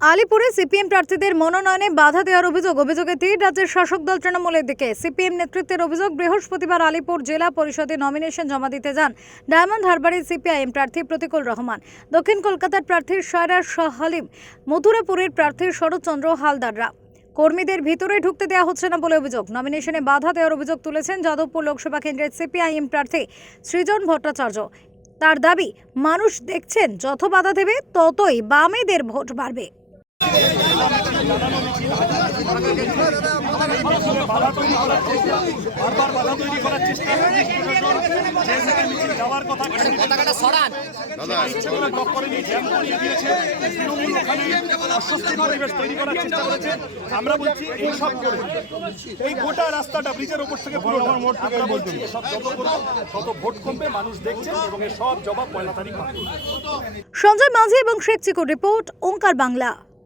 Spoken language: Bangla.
আলিপুরে সিপিএম প্রার্থীদের মনোনয়নে বাধা দেওয়ার অভিযোগ। অভিযোগে তীর রাজ্যের শাসক দল তৃণমূলের দিকে। সিপিএম নেতৃত্বের অভিযোগ, বৃহস্পতিবার আলিপুর জেলা পরিষদে নমিনেশন জমা দিতে যান ডায়মন্ড হারবারের সিপিআইএম প্রার্থী প্রতিকুল রহমান। দক্ষিণ কলকাতার প্রার্থী সায়রা শাহ হালিম মথুরাপুরের প্রার্থী শরৎচন্দ্র হালদাররা। কর্মীদের ভিতরে ঢুকতে দেওয়া হচ্ছে না বলে অভিযোগ। নমিনেশনে বাধা দেওয়ার অভিযোগ তুলেছেন যাদবপুর লোকসভা কেন্দ্রের সিপিআইএম প্রার্থী সৃজন ভট্টাচার্য। তার দাবি, মানুষ দেখছেন, যত বাধা দেবে ততই বামেদের ভোট বাড়বে। আমরা বলছি এই সব করে এই গোটা রাস্তাটা ব্রিজের ওপর থেকে পুরো আমার থেকে বলছি ভোট কমবে মানুষ দেখছেন এবং সব জবাব পয়লা তারিখ সঞ্জয় মাঝি এবং শেখ চিকুর রিপোর্ট, ওঙ্কার বাংলা।